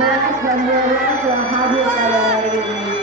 11 dan 12 yang hadir pada hari ini.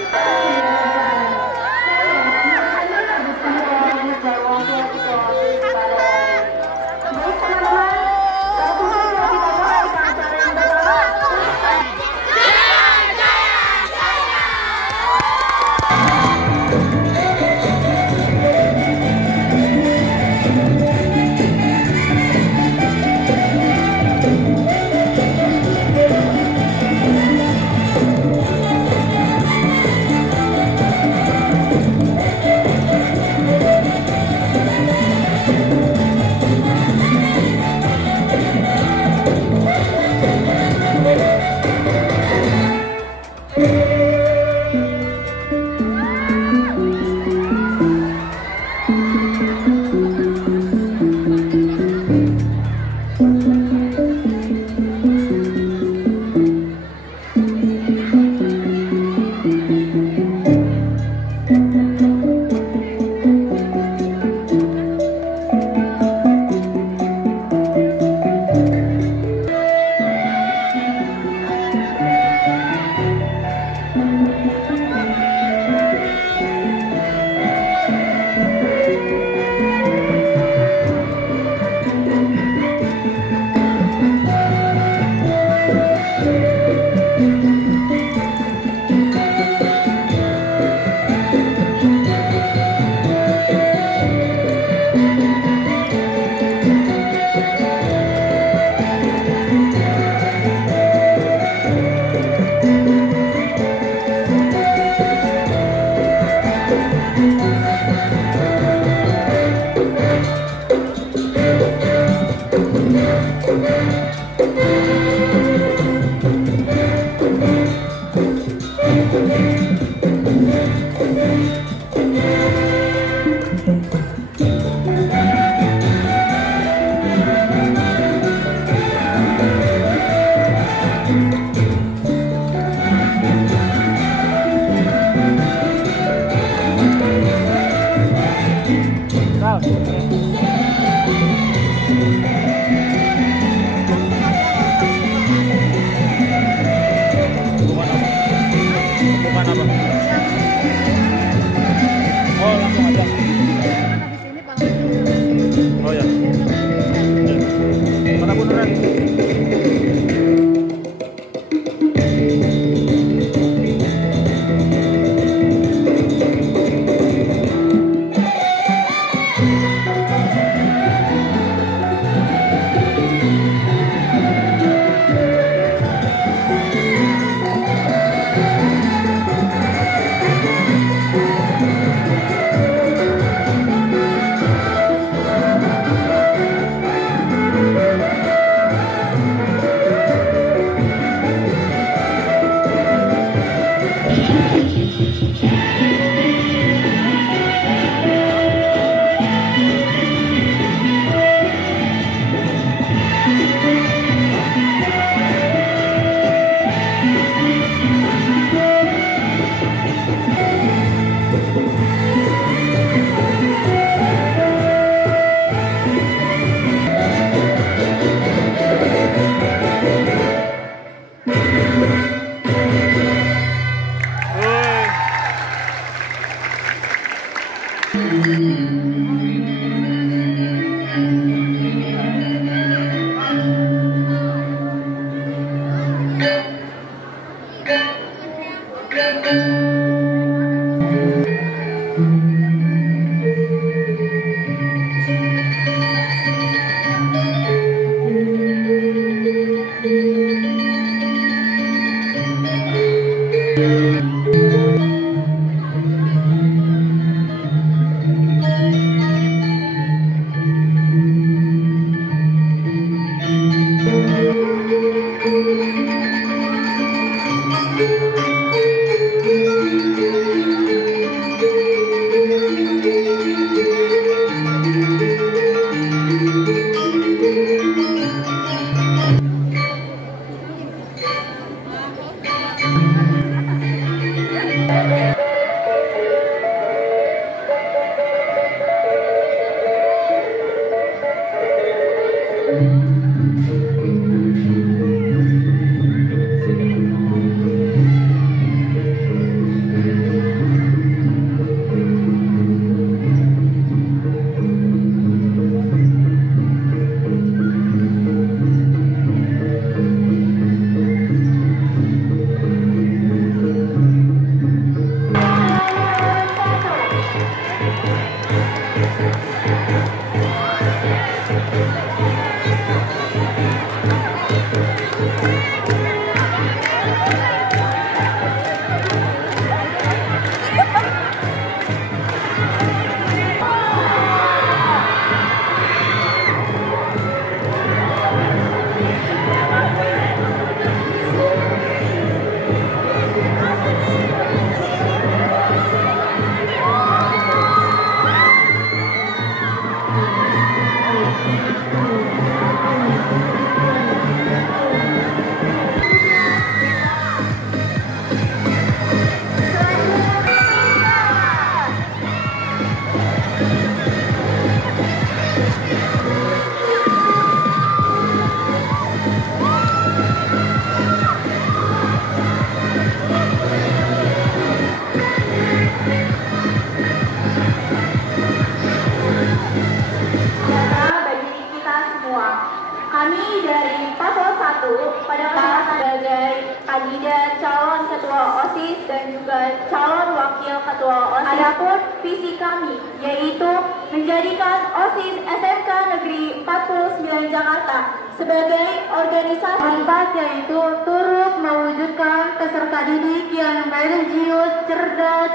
kandidat calon ketua OSIS dan juga calon wakil ketua OSIS. Adapun visi kami yaitu menjadikan OSIS SMK Negeri 49 Jakarta sebagai organisasi empat, yaitu turut mewujudkan peserta didik yang religius, cerdas,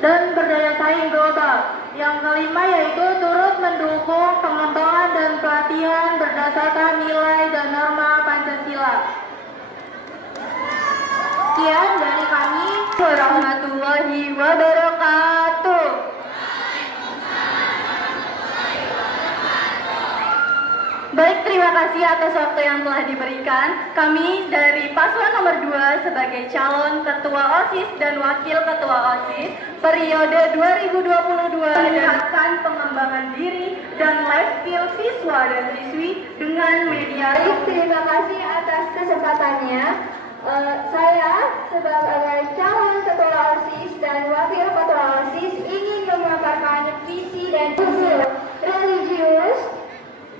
dan berdaya saing global. Yang kelima yaitu turut mendukung pengembangan dan pelatihan berdasarkan nilai dan norma Pancasila. Sekian dari kami. Warahmatullahi wabarakatuh. Baik, terima kasih atas waktu yang telah diberikan. Kami dari paslon nomor 2 sebagai calon ketua OSIS dan wakil ketua OSIS periode 2022 meningkatkan pengembangan diri dan life skill siswa dan siswi dengan media. Baik, terima kasih atas kesempatannya. Saya sebagai calon ketua OSIS dan wakil ketua OSIS ingin memaparkan visi dan misi religius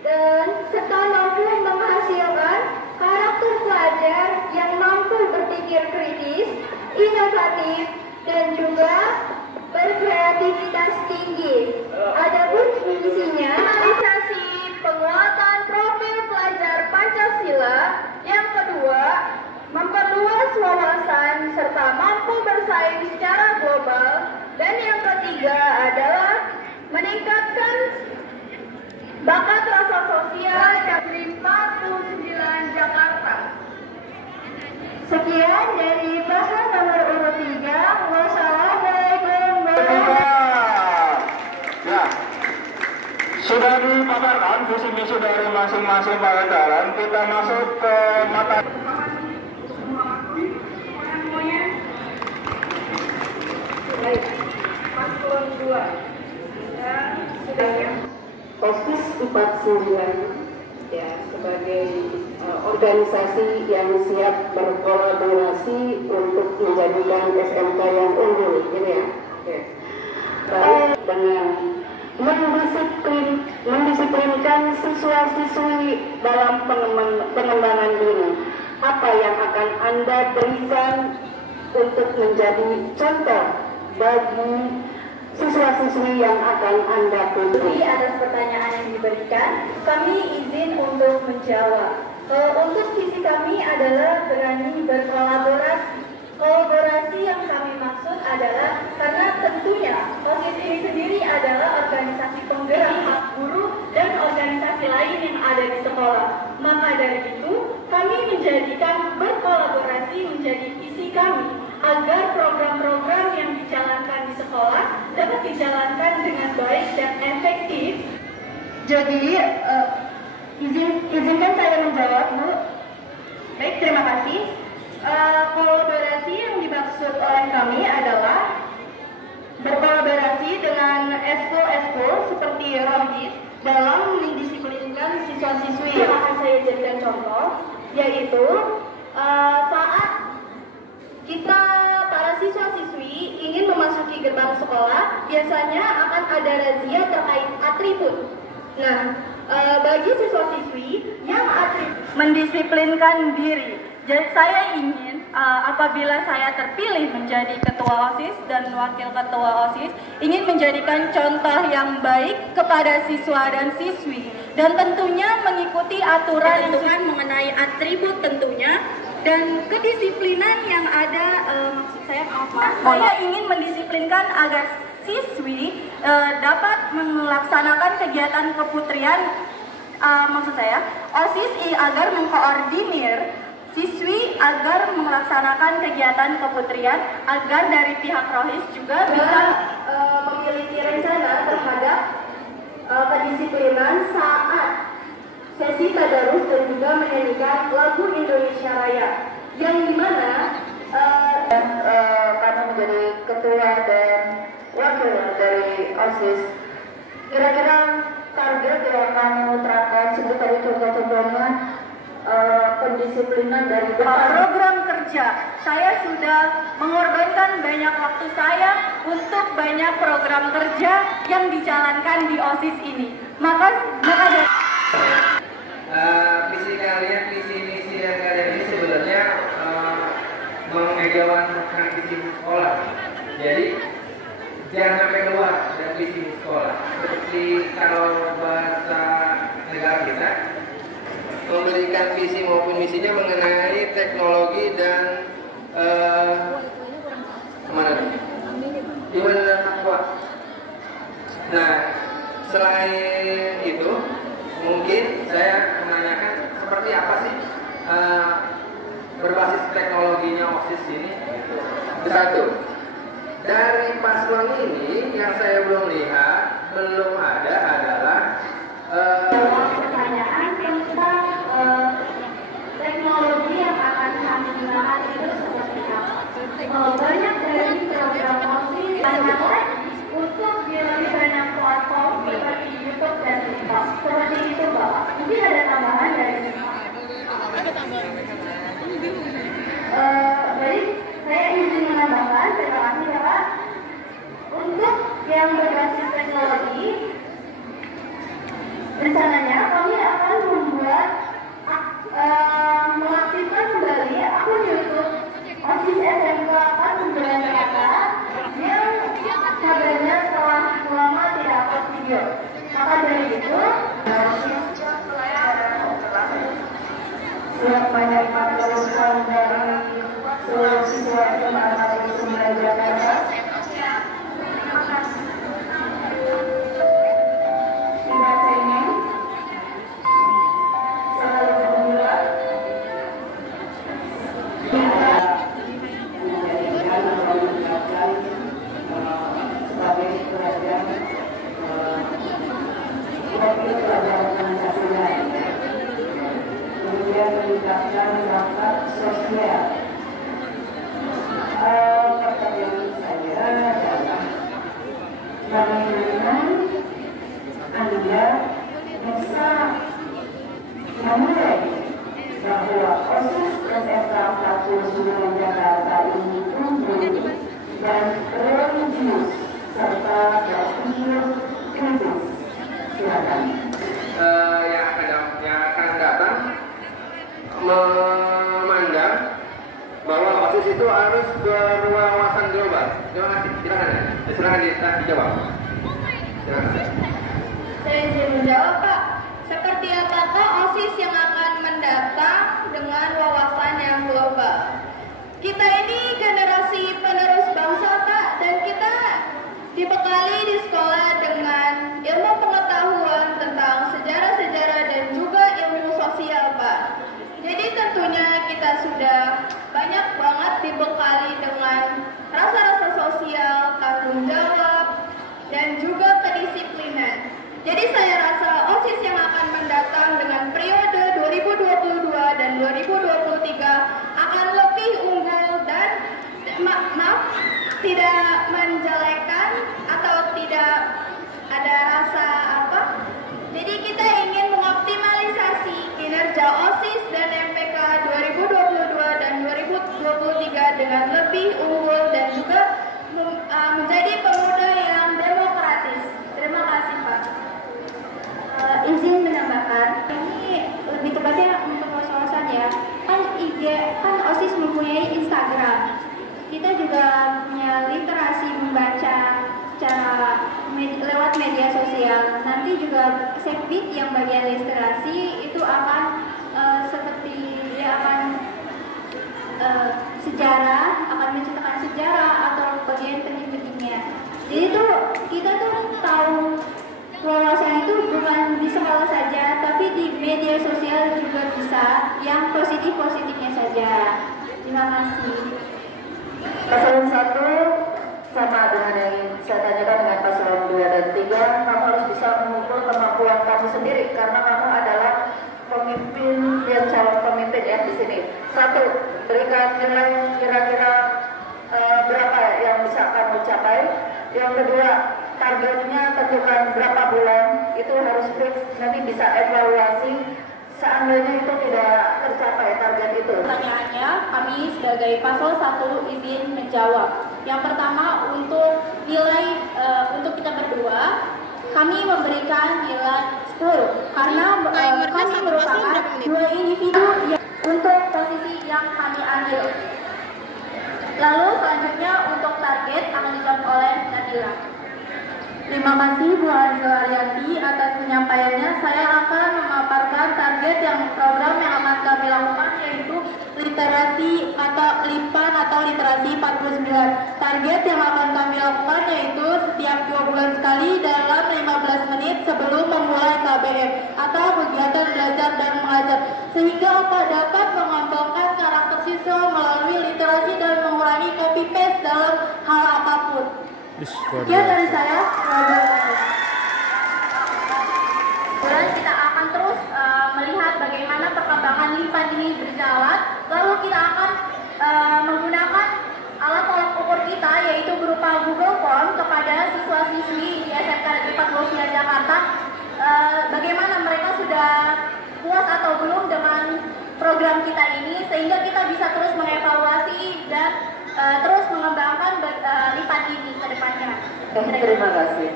dan serta mampu menghasilkan karakter pelajar yang mampu berpikir kritis, inovatif, dan juga berkreativitas tinggi. Adapun misinya, realisasi penguatan profil pelajar Pancasila. Yang kedua, memperluas wawasan serta mampu bersaing secara global. Dan yang ketiga adalah meningkatkan bakat rasa sosial Negeri 49 Jakarta. Sekian dari paslon nomor urut 3. Wassalamualaikum warahmatullahi. Ya, sudah dipaparkan visi misi dari masing-masing pelajaran. Kita masuk ke mata. Baik, paslon 2. OSIS 49 ya sebagai organisasi yang siap berkolaborasi untuk menjadikan SMK yang unggul, gitu ya. Oke. Dengan mendisiplinkan siswa-siswi dalam pengembangan diri. Apa yang akan Anda berikan untuk menjadi contoh bagi siswa-siswi yang akan Anda pilih? Atas pertanyaan yang diberikan, kami izin untuk menjawab. Untuk visi kami adalah berani berkolaborasi. Kolaborasi yang kami maksud adalah karena tentunya OSIS ini sendiri adalah organisasi penggerak hak guru dan organisasi lain yang ada di sekolah. Maka dari itu, kami menjadikan berkolaborasi menjadi visi kami agar program-program yang dijalankan di sekolah dapat dijalankan dengan baik dan efektif. Jadi, izinkan saya menjawab, Bu. Baik, terima kasih. Kolaborasi yang dimaksud oleh kami adalah berkolaborasi dengan esko-esko seperti Rombis dalam mendisiplinkan siswa-siswi. Yang akan saya jadikan contoh, yaitu saat kita para siswa-siswi ingin memasuki gerbang sekolah, biasanya akan ada razia terkait atribut. Nah, bagi siswa-siswi yang atribut mendisiplinkan diri, jadi saya ingin apabila saya terpilih menjadi ketua OSIS dan wakil ketua OSIS, ingin menjadikan contoh yang baik kepada siswa dan siswi, dan tentunya mengikuti aturan yang mengenai atribut tentunya, dan kedisiplinan yang ada. Saya ingin mendisiplinkan agar siswi dapat melaksanakan kegiatan keputrian, OSIS agar mengkoordinir siswi agar melaksanakan kegiatan keputrian, agar dari pihak Rohis juga bisa memiliki rencana terhadap kedisiplinan saat sesi tadarus dan juga menyanyikan lagu Indonesia Raya, yang dimana karena menjadi ketua dan wakil dari OSIS, kira-kira target yang kamu terapkan sebut tadi contoh-contohnya pendisiplinan dari program kerja. Saya sudah mengorbankan banyak waktu saya untuk banyak program kerja yang dijalankan di OSIS ini. Maka dari visi kalian, visi misi dan kalian ini sebenarnya mengejawankan visi sekolah. Jadi jangan sampai keluar dari visi sekolah. Seperti kalau bahasa negara kita memberikan visi maupun misinya mengenai teknologi dan Iman dan takwa. Nah, selain itu, mungkin saya menanyakan seperti apa sih berbasis teknologinya OSIS ini. Satu, dari paslon ini yang saya belum lihat, belum ada adalah pertanyaan tentang teknologi yang akan kami gunakan itu seperti apa. Banyak dari program OSIS banyak untuk di lebih banyak platform seperti YouTube dan TikTok. Seperti itu Bapak. Mungkin ada tambahan dari jadi saya izin menambahkan, terima kasih Bapak. Untuk yang berbasis teknologi, rencananya kami akan membuat mengaktifkan kembali akun YouTube OSIS SMK 49 Jakarta yang kabarnya telah lama tidak upload video. Maka dari itu, surat menerima telepon dari seluruh siswa SMA 49 Jakarta. Tidak cengeng, selalu gembira. Kita menjadikan atau menetapkan sebagai pelajar wakil pelajar Pancasila. Kemudian meningkatkan bakat sosial. Pertanyaan saya adalah bagaimana Anda bisa memulai bahwa OSIS SMK 49 Jakarta ini tumbuh dan religius serta berpikir kritis. Silakan. Yang akan datang memandang bahwa OSIS itu harus berwawasan global. Terima kasih. Silakan dijawab. Silakan. Saya izin menjawab Pak. Seperti apakah OSIS yang akan mendatang dengan wawasan yang global? Kita ini generasi penerus bangsa Pak, dan kita dibekali di sekolah dengan ilmu pengetahuan tentang sejarah-sejarah dan juga ilmu sosial Pak. Jadi tentunya kita sudah banyak banget dibekali dengan rasa-rasa sosial, tanggung jawab, dan juga kedisiplinan. Jadi saya rasa OSIS yang akan mendatang dengan periode 2022 dan 2023 akan lebih unggul dan tidak menjelekkan atau tidak ada rasa apa. Jadi kita ingin mengoptimalisasi kinerja OSIS dan MPK 2022 dan 2023 dengan lebih unggul dan juga menjadi pemuda yang demokratis. Terima kasih Pak. Izin yang nanti juga sekbid yang bagian literasi itu akan seperti dia akan sejarah, akan menceritakan sejarah atau bagian penting-pentingnya. Jadi tuh kita tuh tahu wawasan itu bukan di sekolah saja, tapi di media sosial juga bisa, yang positif-positifnya saja. Terima kasih. Paslon 1 sama dengan yang saya tanyakan dengan paslon 2 dan 3, kamu harus bisa mengukur kemampuan kamu sendiri karena kamu adalah pemimpin yang calon pemimpin ya di sini. 1, berikan nilai kira-kira berapa yang bisa kamu capai. Yang kedua, targetnya tentukan berapa bulan, itu harus fix, nanti bisa evaluasi seandainya itu tidak tercapai target itu. Pertanyaannya, kami sebagai paslon 1 izin menjawab. Yang pertama, untuk nilai untuk kita berdua, kami memberikan nilai 10 karena kami merupakan dua individu yang untuk posisi yang kami ambil. Lalu selanjutnya untuk target akan dijawab oleh Nabila. Terima kasih Bu Azza Ariyanti atas penyampaiannya. Saya akan memaparkan target yang program yang akan kami lakukan, yaitu literasi atau LIPAN atau literasi 49. Target yang akan kami lakukan yaitu setiap 2 bulan sekali dalam 15 menit sebelum memulai KBM atau kegiatan belajar dan mengajar, sehingga dapat mengembangkan karakter siswa melalui literasi dan mengurangi copy paste dalam hal apapun. Sekian dari saya. Kemudian kita akan terus melihat bagaimana perkembangan LIPAN ini berjalan. Lalu kita akan menggunakan alat-alat ukur kita, yaitu berupa Google Form kepada siswa-siswi di SMK Negeri 49 Jakarta. Bagaimana mereka sudah puas atau belum dengan program kita ini, sehingga kita bisa terus mengevaluasi dan terus mengembangkan LIPAN ini ke depannya. Terima kasih.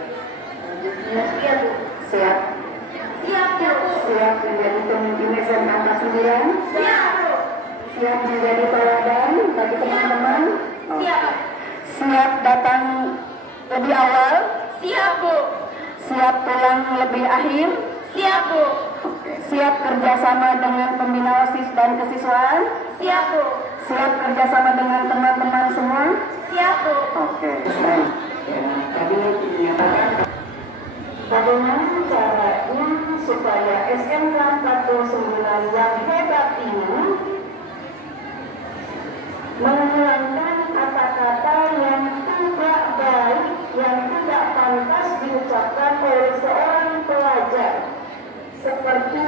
Selanjutnya, siap Bu? Siap. Siap, Bu. Siap menjadi pemimpin SMK 9? Siap, Bu. Siap menjadi teladan bagi teman-teman? Siap, Bu. Siap datang lebih awal? Siap, Bu. Siap pulang lebih akhir? Siap, Bu. Siap kerjasama dengan pembina OSIS dan kesiswaan? Siap, Bu. Siap kerjasama dengan teman-teman semua? Siap, Bu. Oke, baik. Ya, tadi dinyatakan bagaimana caranya supaya SMK 49 yang hebat ini menghilangkan kata-kata yang tidak baik, yang tidak pantas diucapkan oleh seorang pelajar, seperti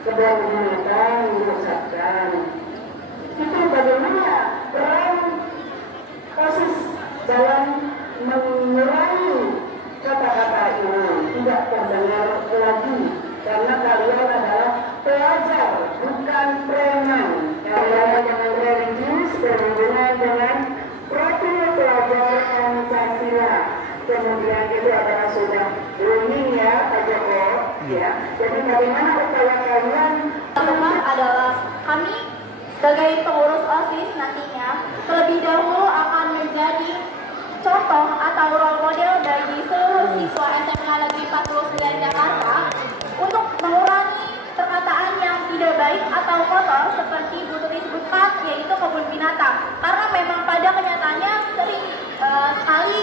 keberhasilan mengucapkan. Itu bagaimana peran OSIS dalam mengurangi kata-kata ini tidak terdengar lagi, karena kalian adalah pelajar, bukan preman. Kalian jangan religius berhubungan dengan profil pelajar Pancasila. Kemudian itu adalah sudah booming ya Pak Joko. Ya. Jadi bagaimana upaya kalian? Teman adalah kami sebagai pengurus OSIS nantinya terlebih dahulu akan menjadi contoh atau role model bagi seluruh siswa SMK Negeri 49 Jakarta untuk mengurangi perkataan yang tidak baik atau kotor seperti Bu Tuti sebutkan, yaitu kebun binatang, karena memang pada kenyataannya sering sekali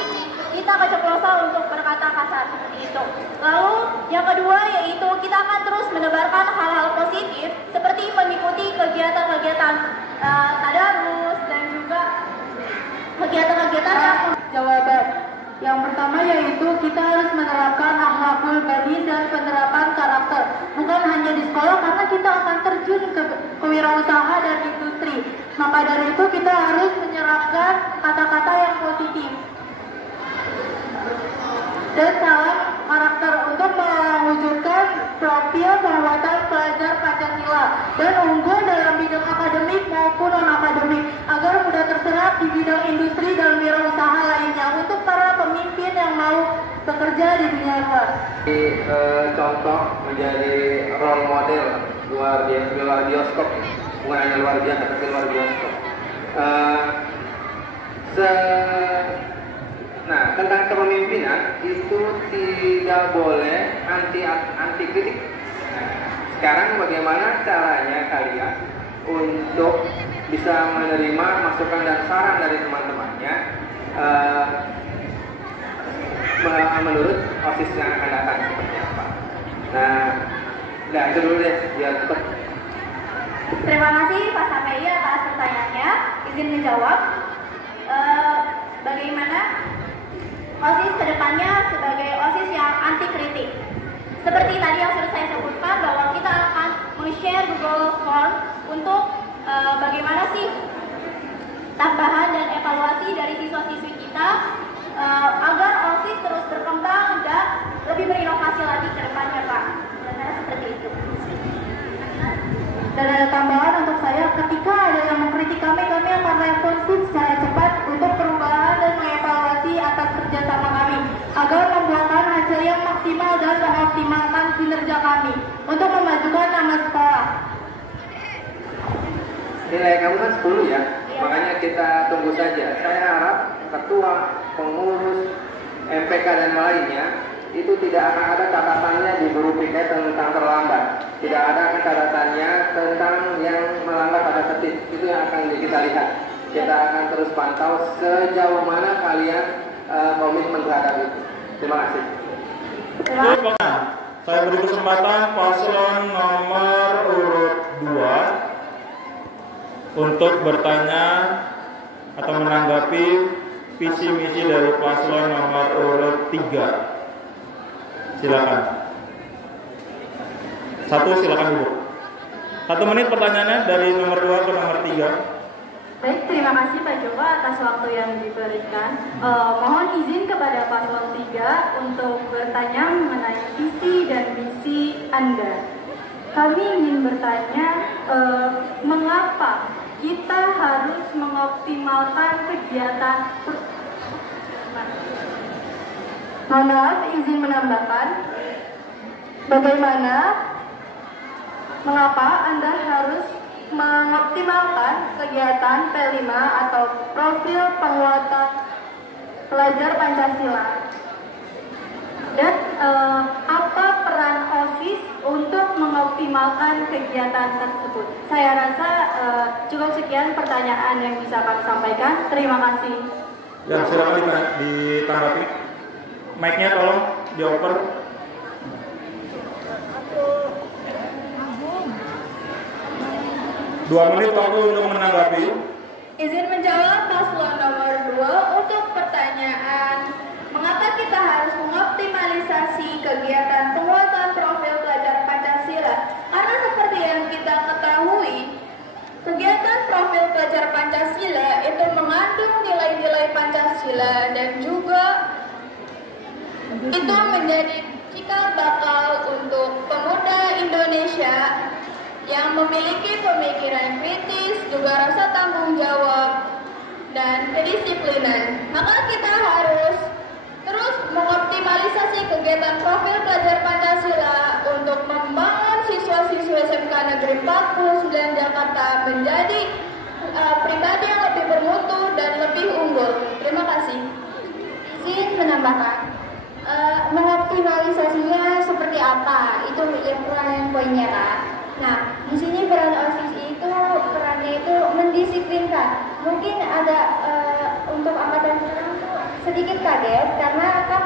kita keceplosan untuk berkata kasar seperti itu. Lalu yang kedua yaitu kita akan terus menebarkan hal-hal positif seperti mengikuti kegiatan-kegiatan tadarus dan juga kegiatan-kegiatan yang Jawaban yang pertama yaitu kita harus menerapkan akhlakul badi dan penerapan karakter, bukan hanya di sekolah, karena kita akan terjun ke kewirausahaan dan industri. Maka dari itu kita harus menyerapkan kata-kata yang positif dan salam karakter untuk mewujudkan profil penguatan pelajar Pancasila dan unggul dalam bidang akademik maupun non-akademik agar mudah terserap di bidang industri dan wirausaha lainnya untuk para pemimpin yang mau bekerja di dunia luar. Contoh menjadi role model luar bioskop, bukan hanya luar biasa tapi luar bioskop. Nah, tentang kepemimpinan itu tidak boleh anti kritik. Sekarang bagaimana caranya kalian untuk bisa menerima masukan dan saran dari teman-temannya menurut OSIS yang akan datang seperti apa? Nah itu dulu deh biar cepat. Terima kasih Pak Samei atas pertanyaannya. Izin menjawab. Bagaimana OSIS kedepannya sebagai OSIS yang anti kritik? Seperti tadi yang sudah saya sebutkan bahwa kita akan men-share Google Form untuk bagaimana sih tambahan dan evaluasi dari siswa-siswi kita agar OSIS terus berkembang dan lebih berinovasi lagi ke depannya, Pak. Kira-kira seperti itu. Dan ada tambahan untuk saya, ketika ada yang mengkritik kami akan responsif secara cepat untuk perubahan dan mengevaluasi atas kerjasama kami agar membuahkan hasil yang maksimal dan mengoptimalkan kinerja kami untuk memajukan nama sekolah. Nilai kamu kan 10 ya, makanya kita tunggu saja. Saya harap ketua, pengurus, MPK dan lainnya itu tidak akan ada catatannya di guru piket tentang terlambat. Tidak ada catatannya tentang yang melambat pada tertib. Itu yang akan kita lihat. Kita akan terus pantau sejauh mana kalian komitmen terhadap itu. Terima kasih. Saya beri kesempatan paslon nomor urut 2 untuk bertanya atau menanggapi visi misi dari paslon nomor urut 3. Silakan. Silakan dulu. 1 menit pertanyaannya dari nomor 2 ke nomor 3. Baik, terima kasih Pak Joko atas waktu yang diberikan. Mohon izin kepada paslon 3 untuk bertanya mengenai visi dan misi Anda. Kami ingin bertanya, mengapa kita harus mengoptimalkan kegiatan. Mohon maaf, izin menambahkan, mengapa Anda harus mengoptimalkan kegiatan P5 atau profil penguatan pelajar Pancasila? Dan apa peran OSIS untuk mengoptimalkan kegiatan tersebut? Saya rasa cukup sekian pertanyaan yang bisa kami sampaikan. Terima kasih. Ya, silakan ditanggapi. Mic-nya tolong dioper. 2 menit waktu untuk menanggapi. Izin menjawab paslon nomor 2 untuk pertanyaan mengapa kita harus mengoptimalisasi kegiatan penguatan profil pelajar Pancasila. Karena seperti yang kita ketahui, kegiatan profil pelajar Pancasila itu mengandung nilai-nilai Pancasila dan juga itu menjadi cikal bakal untuk pemuda Indonesia yang memiliki pemikiran kritis, juga rasa tanggung jawab dan kedisiplinan. Maka kita harus terus mengoptimalisasi kegiatan profil pelajar Pancasila untuk membangun siswa-siswa SMK Negeri 49 Jakarta menjadi pribadi yang lebih bermutu dan lebih unggul. Terima kasih. Izin menambahkan, mengoptimalisasinya seperti apa? Itu yang poinnya, Kak. Nah, di sini peran OSIS itu perannya itu mendisiplinkan. Mungkin ada untuk angkatan sekarang tuh sedikit kaget karena kan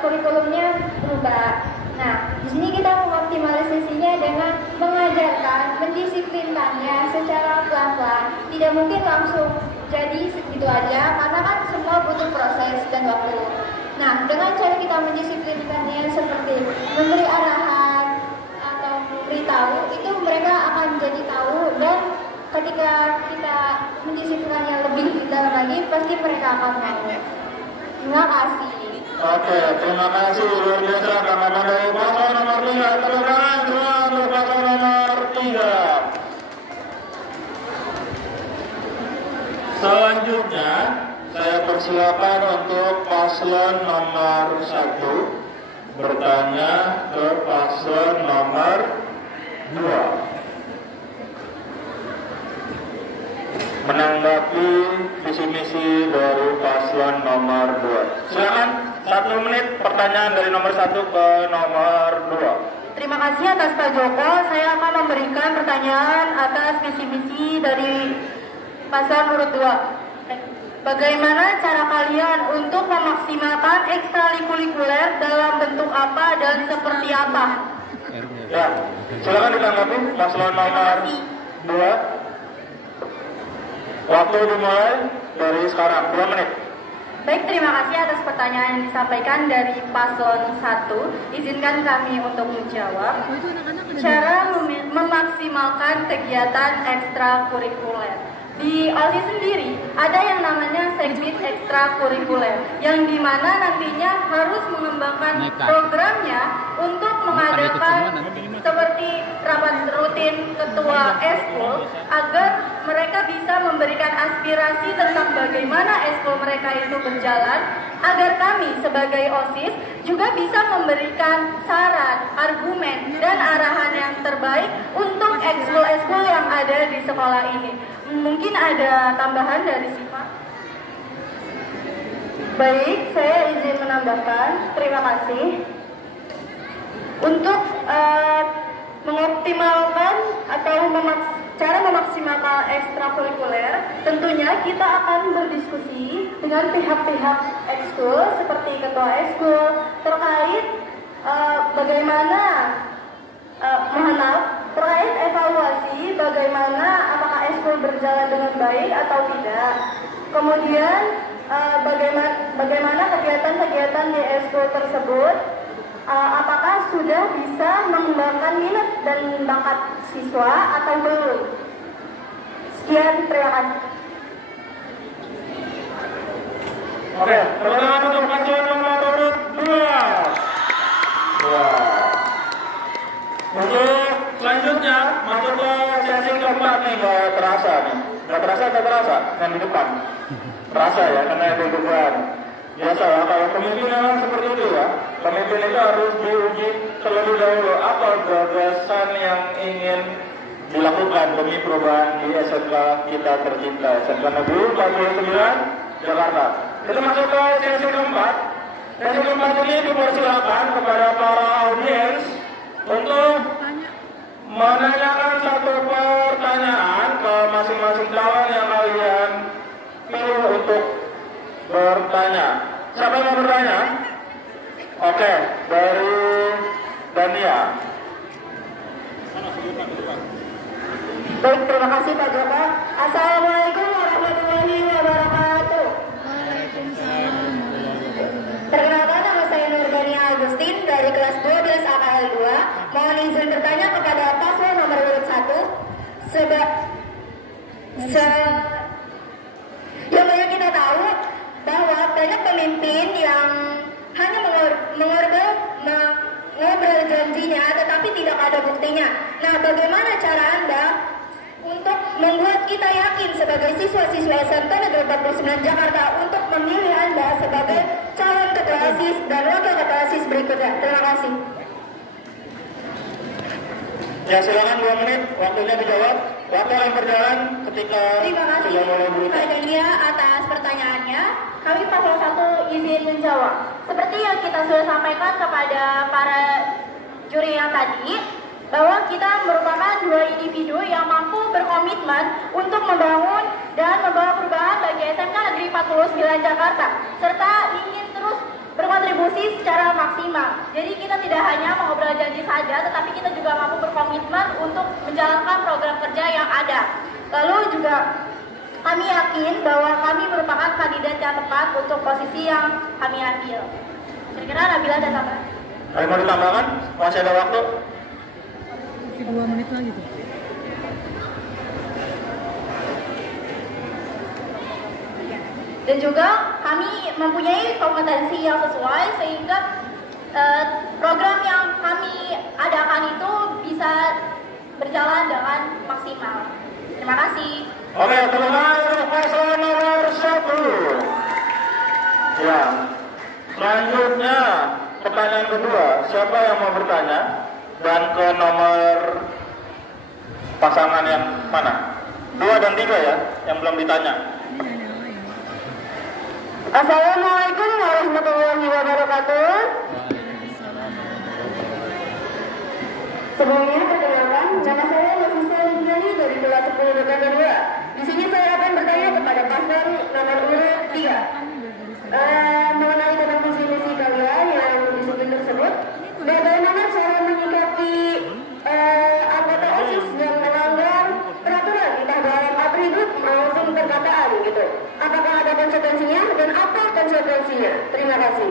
kurikulumnya berubah. Nah, di sini kita mengoptimalisasinya dengan mengajarkan, mendisiplinkannya secara pelan-pelan. Tidak mungkin langsung jadi segitu aja karena kan semua butuh proses dan waktu. Nah, dengan cara kita mendisiplinkannya seperti memberi arahan atau memberitahu, itu mereka akan jadi tahu, dan ketika kita mendisiplinkannya lebih dalam lagi, pasti mereka akan mau. Terima kasih. Oke, terima kasih luar biasa karena dari paslon nomor 3 terus untuk paslon nomor 3. Selanjutnya saya persilakan untuk paslon nomor 1 bertanya ke paslon nomor 2 menanggapi visi misi dari paslon nomor 2. Silakan. 1 menit pertanyaan dari nomor 1 ke nomor 2. Terima kasih atas Pak Joko. Saya akan memberikan pertanyaan atas visi misi dari paslon urut 2. Bagaimana cara kalian untuk memaksimalkan ekstrakurikuler dalam bentuk apa dan seperti apa? Ya, silakan ditanggapi paslon nomor 2. Waktu dimulai dari sekarang, 2 menit. Baik, terima kasih atas pertanyaan yang disampaikan dari paslon 1. Izinkan kami untuk menjawab. Cara memaksimalkan kegiatan ekstrakurikuler. Di OSIS sendiri ada yang namanya segbit ekstrakurikuler, yang dimana nantinya harus mengembangkan programnya untuk mengadakan seperti rapat rutin ketua eskul agar mereka bisa memberikan aspirasi tentang bagaimana eskul mereka itu berjalan, agar kami sebagai OSIS juga bisa memberikan saran, argumen, dan arahan yang terbaik untuk eskul-eskul yang ada di sekolah ini. Mungkin ada tambahan dari Siva? Baik, saya izin menambahkan. Terima kasih. Untuk mengoptimalkan atau cara memaksimalkan ekstrakurikuler, tentunya kita akan berdiskusi dengan pihak-pihak ekskul seperti ketua ekskul terkait bagaimana terkait evaluasi bagaimana apakah ekskul berjalan dengan baik atau tidak. Kemudian bagaimana kegiatan-kegiatan di ekskul tersebut, apakah sudah bisa mengembangkan minat dan bakat siswa atau belum. Sekian, terima kasih. Oke, pertanyaan untuk paslon nomor urut 2. Untuk selanjutnya masuk ke sesi keempat nih, nggak terasa nih. Nggak terasa atau terasa? Yang di depan. Terasa ya, karena yang di depan. Biasa ya, kalau pemimpin memang seperti itu ya. Pemimpin itu harus diuji terlebih dahulu apa gagasan yang ingin dilakukan demi perubahan di SMK kita tercinta, SMK Negeri 49 Jakarta. Kita masuk ke sesi keempat. Sesi keempat ini dipersilakan kepada para audiens untuk menanyakan satu pertanyaan ke masing-masing calon yang kalian pilih untuk bertanya. Siapa yang mau bertanya? Oke, dari Dania. Baik, terima kasih Pak Joko. Assalamualaikum warahmatullahi wabarakatuh. Perkenalkan, nama saya Nurdania Agustin dari kelas 12 AKL 2. Mohon izin bertanya kepada paslon nomor urut 1. Yang banyak kita tahu bahwa banyak pemimpin yang hanya mengobrol janjinya tetapi tidak ada buktinya. Nah, bagaimana cara Anda untuk membuat kita yakin sebagai siswa-siswa SMK Negeri 49 Jakarta untuk memilih Anda sebagai calon ketua OSIS dan wakil ketua OSIS berikutnya? Terima kasih. Ya, silakan 2 menit waktunya dijawab. Waktu yang berjalan ketika Terima kasih Pak Dania atas pertanyaannya. Kami paslon 1 izin menjawab. Seperti yang kita sudah sampaikan kepada para juri yang tadi, bahwa kita merupakan 2 individu yang mampu berkomitmen untuk membangun dan membawa perubahan bagi SMK Negeri 49 Jakarta, serta ingin terus berkontribusi secara maksimal. Jadi kita tidak hanya mengobrol janji saja, tetapi kita juga mampu berkomitmen untuk menjalankan program kerja yang ada. Lalu juga kami yakin bahwa kami merupakan kandidat yang tepat untuk posisi yang kami ambil. Kira-kira Nabila ada tambahan? Mau ditambahkan? Masih ada waktu? Masih 2 menit lagi tuh. Dan juga kami mempunyai kompetensi yang sesuai sehingga program yang kami adakan itu bisa berjalan dengan maksimal. Terima kasih. Oke, terakhir paslon nomor 1. Ya, selanjutnya pertanyaan kedua. Siapa yang mau bertanya? Dan ke nomor pasangan yang mana? 2 dan 3 ya, yang belum ditanya. Assalamualaikum warahmatullahi wabarakatuh. Sebelumnya perkenalkan, nama saya Nafisa Lidiani dari kelas 10 BKK 2. Di sini saya akan bertanya kepada paslon nomor urut 3 mengenai tentang visi misi kalian yang disebut tersebut. Bagaimana cara menyikapi anggota OSIS yang melanggar peraturan entah dalam atribut maupun perkataan gitu. Apakah ada konsekuensinya dan apa konsekuensinya? Terima kasih.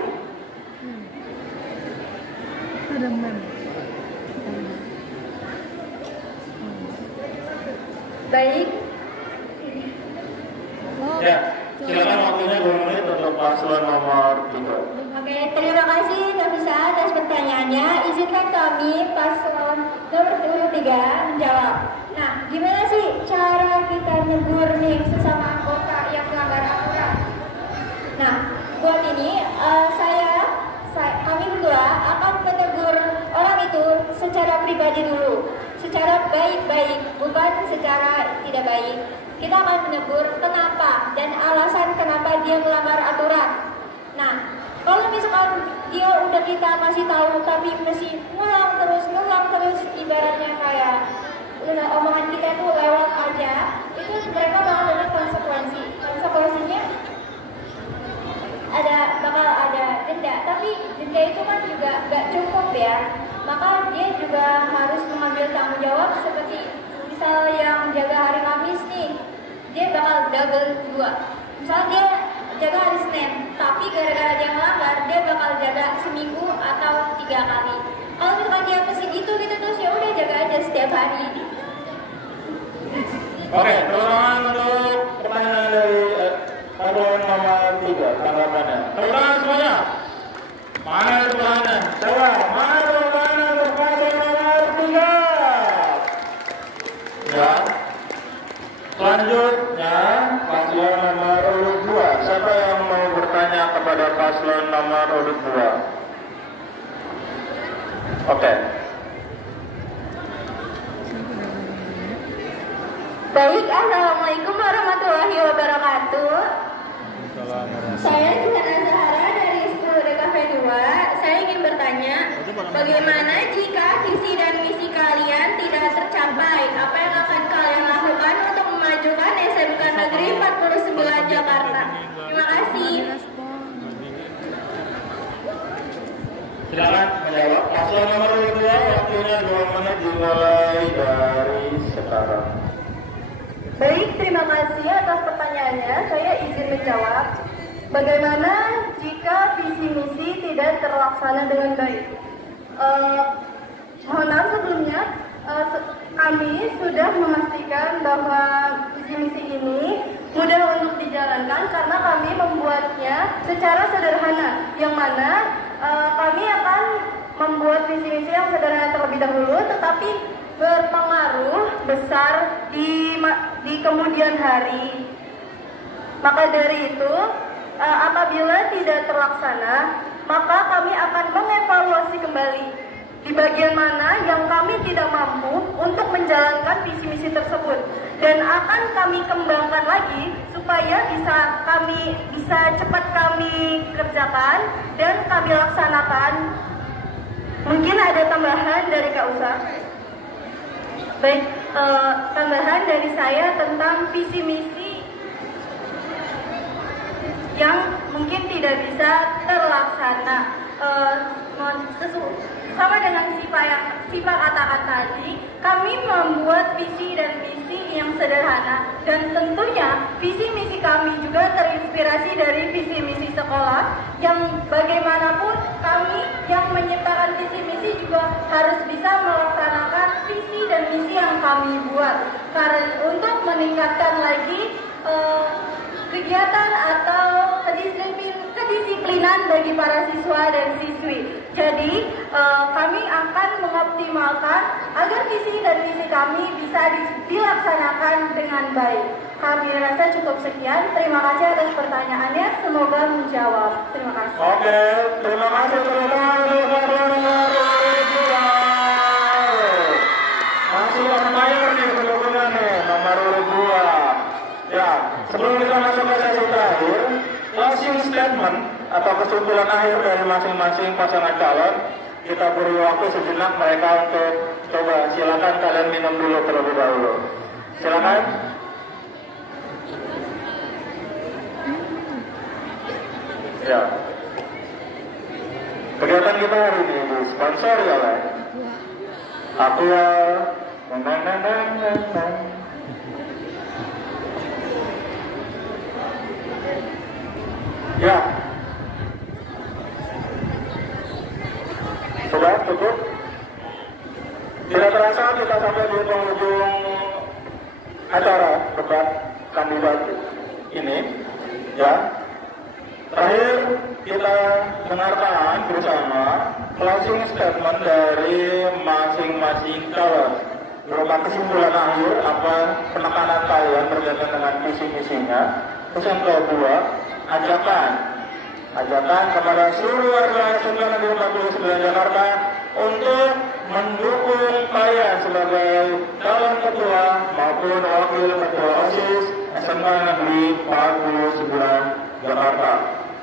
Baik. Ya, silakan waktunya 2 menit untuk paslon nomor 3. Oke, terima kasih Nafisa atas pertanyaannya. Izinkan kami paslon nomor 3 menjawab. Nah, gimana sih cara kita negur nih sesama anggota yang melanggar aturan? Nah, buat ini kami berdua akan menegur orang itu secara pribadi dulu, secara baik-baik, bukan secara tidak baik. Kita akan menegur kenapa dan alasan kenapa dia melanggar aturan. Nah, kalau misalkan dia udah kita masih tahu tapi masih ngulang terus, ibaratnya kayak omongan kita tuh lewat aja, itu mereka bakal ada konsekuensi. Konsekuensinya bakal ada denda, tapi denda itu kan juga gak cukup ya. Maka dia juga harus mengambil tanggung jawab, seperti misal yang jaga hari Kamis nih, dia bakal double 2. Misal dia jaga hari Senin, tapi gara-gara dia melanggar, dia bakal jaga seminggu atau 3 kali. Kalau misalkan dia pesen itu gitu terus, ya udah jaga aja setiap hari. Oke, pertanyaan untuk pertanyaan dari paslon nomor 3, tanggapannya. Pertanyaan semuanya. Mana pertanyaan? Coba, mana pertanyaan untuk paslon nomor 3? Ya. Selanjutnya, paslon nomor urut 2. Siapa yang mau bertanya kepada paslon nomor urut 2? Oke. Baik, Assalamualaikum warahmatullahi wabarakatuh. Saya Juhana Zahara dari 10 DKV 2. Saya ingin bertanya, bagaimana jika visi dan misi kalian tidak tercapai? Apa yang akan kalian lakukan untuk memajukan SMK Negeri 49 Jakarta? Terima kasih. Silakan menjawab. Paslon nomor 2, waktunya 2 menit dimulai dari sekarang. Baik, terima kasih atas pertanyaannya. Saya izin menjawab. Bagaimana jika visi misi tidak terlaksana dengan baik? Mohon maaf sebelumnya, kami sudah memastikan bahwa visi misi ini mudah untuk dijalankan karena kami membuatnya secara sederhana, yang mana kami akan membuat visi misi yang sederhana terlebih dahulu, tetapi berpengaruh besar di kemudian hari. Maka dari itu, apabila tidak terlaksana, maka kami akan mengevaluasi kembali di bagian mana yang kami tidak mampu untuk menjalankan visi misi tersebut, dan akan kami kembangkan lagi supaya bisa cepat kami kerjakan dan kami laksanakan. Mungkin ada tambahan dari Kak Usa. Baik, tambahan dari saya tentang visi misi yang mungkin tidak bisa terlaksana. Sama dengan Siva katakan tadi, kami membuat visi dan misi yang sederhana, dan tentunya visi misi kami juga terinspirasi dari visi misi sekolah, yang bagaimanapun kami yang menciptakan visi misi juga harus bisa melaksanakan visi dan misi yang kami buat, karena untuk meningkatkan lagi kegiatan atau kedisiplinan bagi para siswa dan siswi. Jadi kami akan mengoptimalkan agar visi dan misi kami bisa dilaksanakan dengan baik. Kami rasa cukup sekian. Terima kasih atas pertanyaannya. Semoga menjawab. Terima kasih. Oke, terima kasih teman-teman. Masih on fire nih pendukungnya nih, nomor urut 2. Ya, sebelum kita masuk ke sesi terakhir, closing statement kesimpulan akhir dari masing-masing pasangan calon, kita beri waktu sejenak mereka untuk coba. Silakan kalian minum dulu terlebih dahulu. Silakan. Ya. Kegiatan kita hari ini disponsori oleh Aqua. Ya. Sudah cukup? Tidak terasa kita sampai di penghujung acara debat kandidat ini. Ya. Terakhir kita dengarkan bersama closing statement dari masing-masing calon berupa kesimpulan akhir apa penekanan kalian berkaitan dengan visi misinya. Terus yang kedua, ajakan kepada seluruh warga 949 Jakarta untuk mendukung kalian sebagai calon ketua maupun wakil ketua OSIS SMK Negeri 49 Jakarta.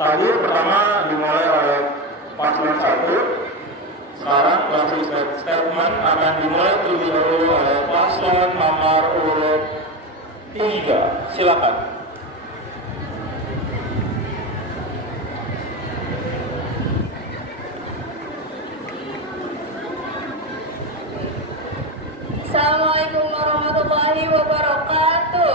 Tadi pertama dimulai oleh paslon 1. Sekarang closing statement akan dimulai terlebih dahulu oleh paslon nomor urut 3. Silakan. Assalamualaikum warahmatullahi wabarakatuh.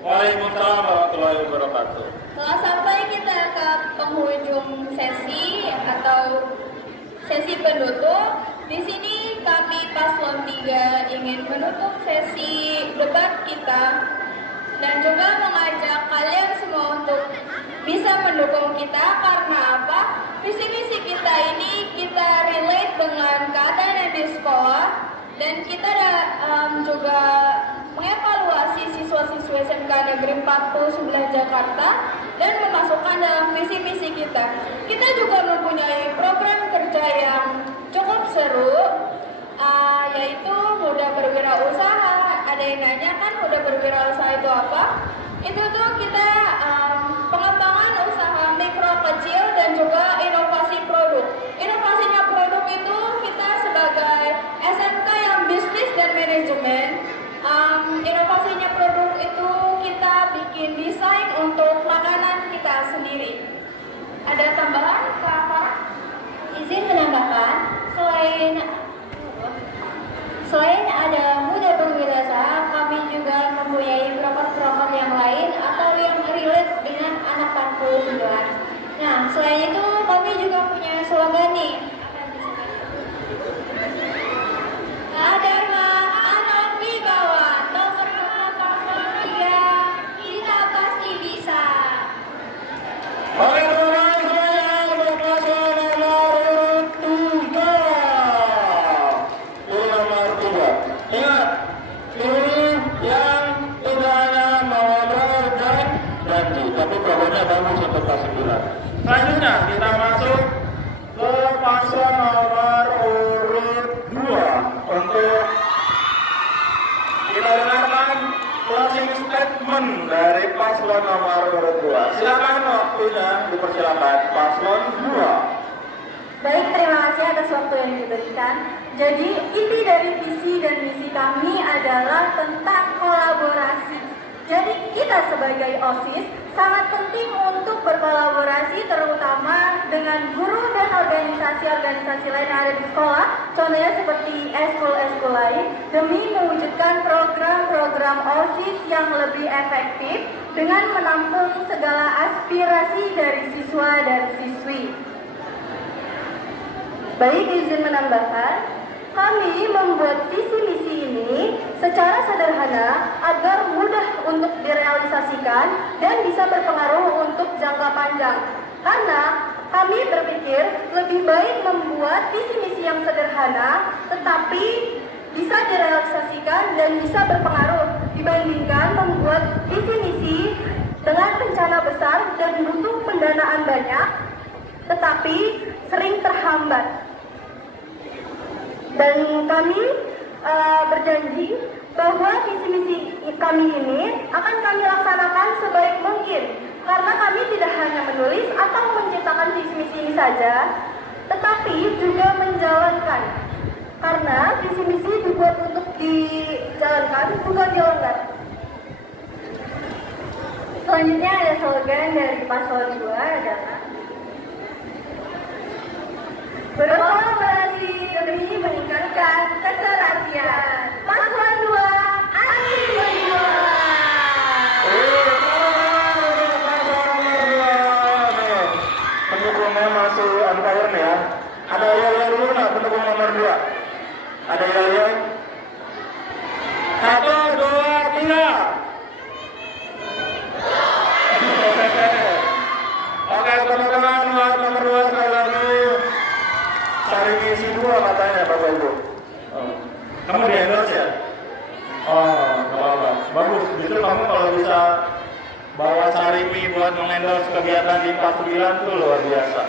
Waalaikumsalam warahmatullahi wabarakatuh. Telah sampai kita ke penghujung sesi atau sesi penutup. Di sini kami paslon 3 ingin menutup sesi debat kita dan juga mengajak kalian semua untuk bisa mendukung kita. Karena apa? Visi misi kita ini kita relate dengan keadaan yang di sekolah. Dan kita juga mengevaluasi siswa-siswa SMK Negeri 49 Jakarta dan memasukkan dalam visi misi kita. Kita juga mempunyai program kerja yang cukup seru, yaitu Muda Berwirausaha. Ada yang nanya kan Muda Berwirausaha itu apa? Itu tuh kita pengembangan usaha mikro kecil dan juga inovasi produk. Inovasinya produk itu kita sebagai SMK yang bisnis dan manajemen, inovasinya produk itu kita bikin desain untuk makanan kita sendiri. Ada tambahan, Kak Farah? Izin menambahkan, selain ada Muda Berwirausaha, kami juga mempunyai program-program yang lain atau yang relate dengan anak 49. Nah, selain itu kami juga punya slogan nih. Dharma anak wibawa, nomor 3, kita pasti bisa. Oleh orang saya berpaslon nomor 3. Ini nomor 3. Ingat, ini yang tidak hanya mengobrol dan janji, tapi programnya bagus untuk kasih bulan. Selanjutnya kita masuk ke paslon nomor urut 2 untuk kita dengarkan closing statement dari paslon nomor urut 2. Silakan waktunya dipersilakan paslon 2. Baik, terima kasih atas waktu yang diberikan. Jadi, inti dari visi dan misi kami adalah tentang kolaborasi. Jadi, kita sebagai OSIS sangat penting untuk berkolaborasi terutama dengan guru dan organisasi-organisasi lain yang ada di sekolah, contohnya seperti eskul-eskul lain, demi mewujudkan program-program OSIS yang lebih efektif dengan menampung segala aspirasi dari siswa dan siswi. Baik, izin menambahkan, kami membuat visi misi ini secara sederhana agar mudah untuk direalisasikan dan bisa berpengaruh untuk jangka panjang. Karena kami berpikir lebih baik membuat visi misi yang sederhana tetapi bisa direalisasikan dan bisa berpengaruh dibandingkan membuat visi misi dengan rencana besar dan butuh pendanaan banyak tetapi sering terhambat. Dan kami berjanji bahwa visi misi kami ini akan kami laksanakan sebaik mungkin Karena kami tidak hanya menulis atau menciptakan visi misi ini saja, tetapi juga menjalankan. Karena visi misi dibuat untuk dijalankan, bukan dilanggar. Selanjutnya ada slogan dari paslon 2 adalah berkolaborasi demi meningkatkan keserasian. Paslon 2 anti berjuang. Pendukungnya masih umpire nih ya. Ada yang dulu nggak pendukung nomor 2? Ada yang 1, 2, 3. Oke teman-teman, nomor 2 sekali lagi. Cari misi 2 katanya Bapak Ibu. Kamu di endorse ya? Oh, nggak apa-apa. Bagus. Justru kamu kalau bisa bawa Sarimi buat mengendorse kegiatan di 49 tuh luar biasa.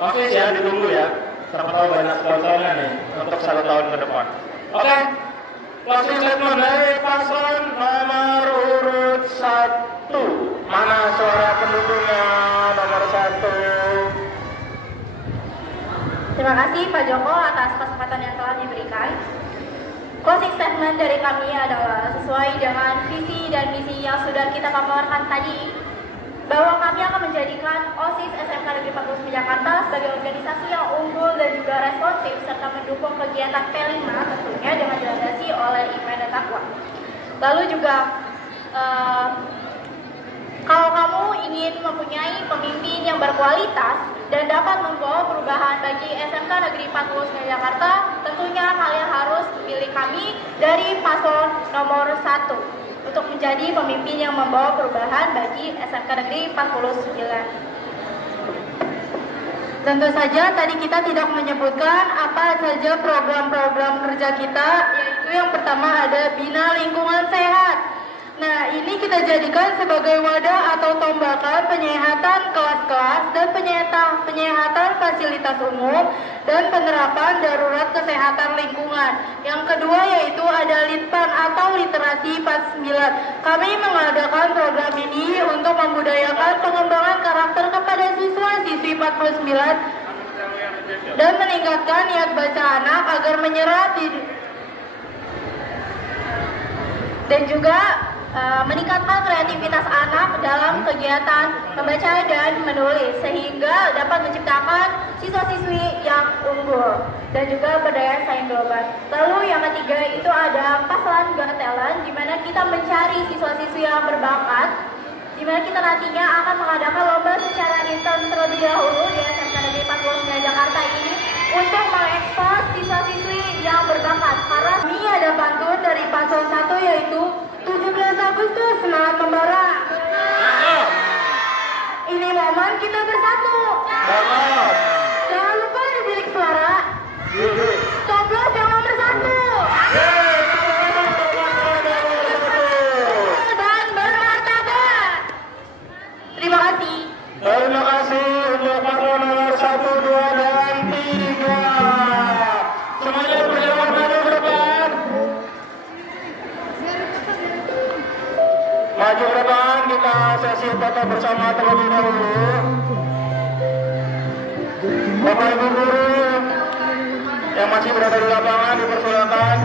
Oke ya, ditunggu ya. Siapa tahu banyak sponsornya nih untuk 1 tahun ke depan. Oke. Closing statement dari paslon nomor urut 1. Mana suara pendukungnya nomor 1? Terima kasih Pak Joko atas kesempatan yang telah diberikan. Closing statement dari kami adalah sesuai dengan visi dan misi yang sudah kita paparkan tadi, bahwa kami akan menjadikan OSIS SMK Negeri 49 Jakarta sebagai organisasi yang unggul dan juga responsif serta mendukung kegiatan P5 tentunya dengan dilandasi oleh iman dan takwa. Lalu juga kalau kamu ingin mempunyai pemimpin yang berkualitas dan dapat membawa perubahan bagi SMK Negeri 49 Jakarta, tentunya kalian harus pilih kami dari paslon nomor 1 untuk menjadi pemimpin yang membawa perubahan bagi SMK Negeri 49. Tentu saja tadi kita tidak menyebutkan apa saja program-program kerja kita, yaitu yang pertama ada Bina Lingkungan Sehat. Nah, ini kita jadikan sebagai wadah atau tombakan penyehatan kelas-kelas dan penyehatan fasilitas umum dan penerapan darurat kesehatan lingkungan. Yang kedua yaitu ada Litpan atau Literasi 49. Kami mengadakan program ini untuk membudayakan pengembangan karakter kepada siswa-siswi 49 dan meningkatkan niat baca anak agar menyerap dan juga meningkatkan kreativitas anak dalam kegiatan membaca dan menulis sehingga dapat menciptakan siswa-siswi yang unggul dan juga berdaya saing global. Lalu yang ketiga itu ada Paslon Got Talent, di mana kita mencari siswa-siswi yang berbakat, di mana kita nantinya akan mengadakan lomba secara intens terlebih dahulu di SMK Negeri 49 Jakarta ini untuk mengekspos siswa-siswi yang berbakat. Karena ini ada pantun dari paslon 1 yaitu 17 Agustus semangat membara. Ini momen kita bersatu. Jangan lupa di bilik suara. Coblos yang nomor 1. Dan bermartabat. Terima kasih. Terima kasih untuk paslon nomor 1, 2, dan 3. Semuanya berjalan maju ke depan. Maju ke depan, kita sesi foto bersama terlebih dahulu. Bapak Ibu guru yang masih berada di lapangan dipersilakan.